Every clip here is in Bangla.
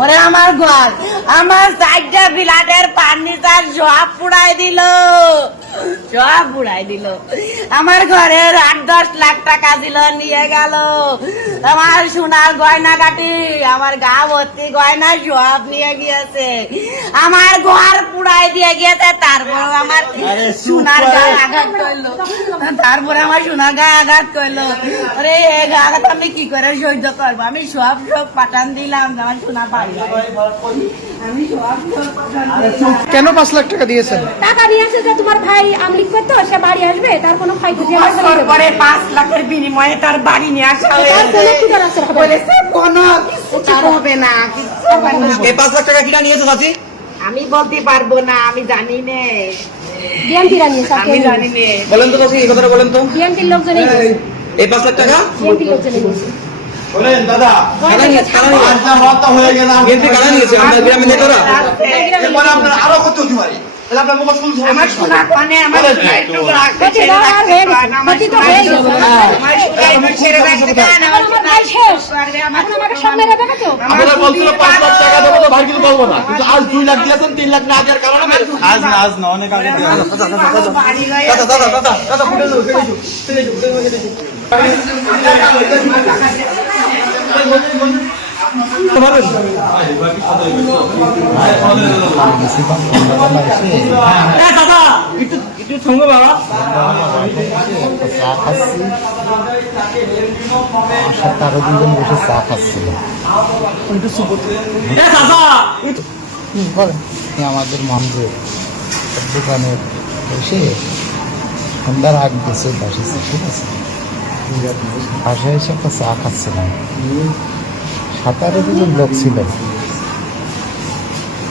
ওরে আমার ঘর আমার চারটা বিলাটের ফার্নিচার সব পুড়াই দিল, সব পুড়াই দিল। আমার ঘরের 8-10 লাখ টাকা ছিল নিয়ে গেল। আমার সোনার গয়না কাটি, আমার গা ভর্তি গয়না সব নিয়ে গিয়েছে। আমার ঘর পুড়াই দিয়ে গিয়েছে। তারপর আমার সোনার গায়ে আঘাত করলো, তারপরে আমার সোনার গায়ে আঘাত করলো। আরে এই আঘাত আমি কি করে সহ্য করবো? আমি সব পাঠান দিলাম, আমার সোনা পাই। আমি সব কেন 5 লাখ টাকা দিয়েছেন? টাকা নিয়ে আসে যে তোমার ভাই আমলিক করতো, সে বাড়ি আসবে, তার কোনো ক্ষয়ক্ষতি আমার বছর পরে 5 লাখের বিনিময়ে তার বাড়ি নিয়ে আসা হয়েছে। বলেছে কোনো কিছু হবে না, কিছু হবে না। এই 5 লাখ টাকা কিনা নিয়েছো চাচি? আমি বলতে পারবো না, আমি জানি নে, বিএনপিরা নিয়েছে, আমি জানি নে। বলেন তো চাচি, এই কথাটা বলেন তো। বিএনপির লোকজনই নিয়েছে, এই 5 লাখ টাকা বিএনপির লোকজনই নিয়েছে। বলেন দাদা, কারা নিয়েছে? আজটা রক্ত হয়ে গেল। বিএনপি কারা নিয়েছে? আমরা গ্রামের নেতারা। এরপরে আপনার আরো কত হতে পারে? তাহলে আপনার মুখ শুনছো। আমার সোনা কানে আমার একটু রাখতে ক্ষতি ছেড়ে আর রাখতে হয়ে গেছে, পারেন। আমার ক্ষতি তো সোনা হয়ে একটু গেছে। আমার সোনা একটু ছেড়ে রাখতে পারেন। এখন আমার ভাই শেষ, এখন আমাকে সব মেরে দেবে তো। আপনারা বলছিল 5 লাখ টাকা দেবো তো ভাই কিন্তু বলবো না, কিন্তু আজ 2 লাখ দিয়েছেন, 3 লাখ না দেওয়ার কারণে আজ না অনেক আগে দিয়ে বাড়ি হয়ে দাদা ফুটে যাও, ফেলে যাও। দাদা একটু সঙ্গ বাবা। চা খাচ্ছি, আমার সাথে আরো 2 জন বসে চা খাচ্ছিল। আমাদের মন্দির দোকানে এসে সন্ধ্যার আগ গেছে বাসেছে, ঠিক আছে, বাসায় এসে একটা চা খাচ্ছিলাম। 17-18 জন লোক ছিল,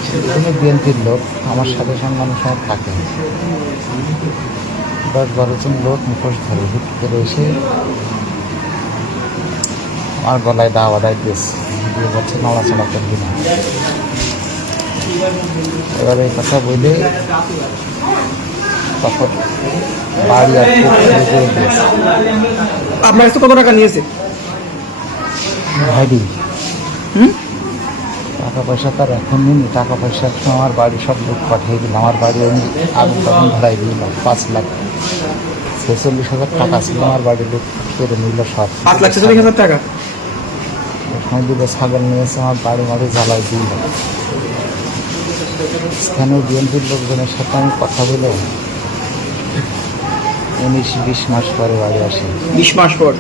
সেখানে বিএনপির লোক আমার সাথে সঙ্গে অনেক সময় থাকে। 10-12 জন লোক মুখোশ ধরে হুট করে এসে আমার গলায় দাওয়া দিয়েছে, দিয়ে বলছে নড়াচড়া করবি না। এবারে এই কথা বলে তখন বাড়ি আর দিয়েছে। আপনার কাছে কত টাকা নিয়েছে? ভাইডি টাকা পয়সা তার এখন নিন, টাকা পয়সা আমার বাড়ি সব লোক পাঠিয়ে দিল। আমার বাড়ি আমি আগুন তখন ধরাই দিল। 5,46,000 টাকা ছিল, আমার বাড়ির লোক কেড়ে নিল সব। 5,46,000 টাকা ওখানে দিলে ছাগল নিয়েছে, আমার বাড়ি মাড়ি জ্বালাই দিল। স্থানীয় বিএনপির লোকজনের সাথে আমি কথা বলে 19-20 মাস পরে বাড়ি আসি। 20 মাস পর।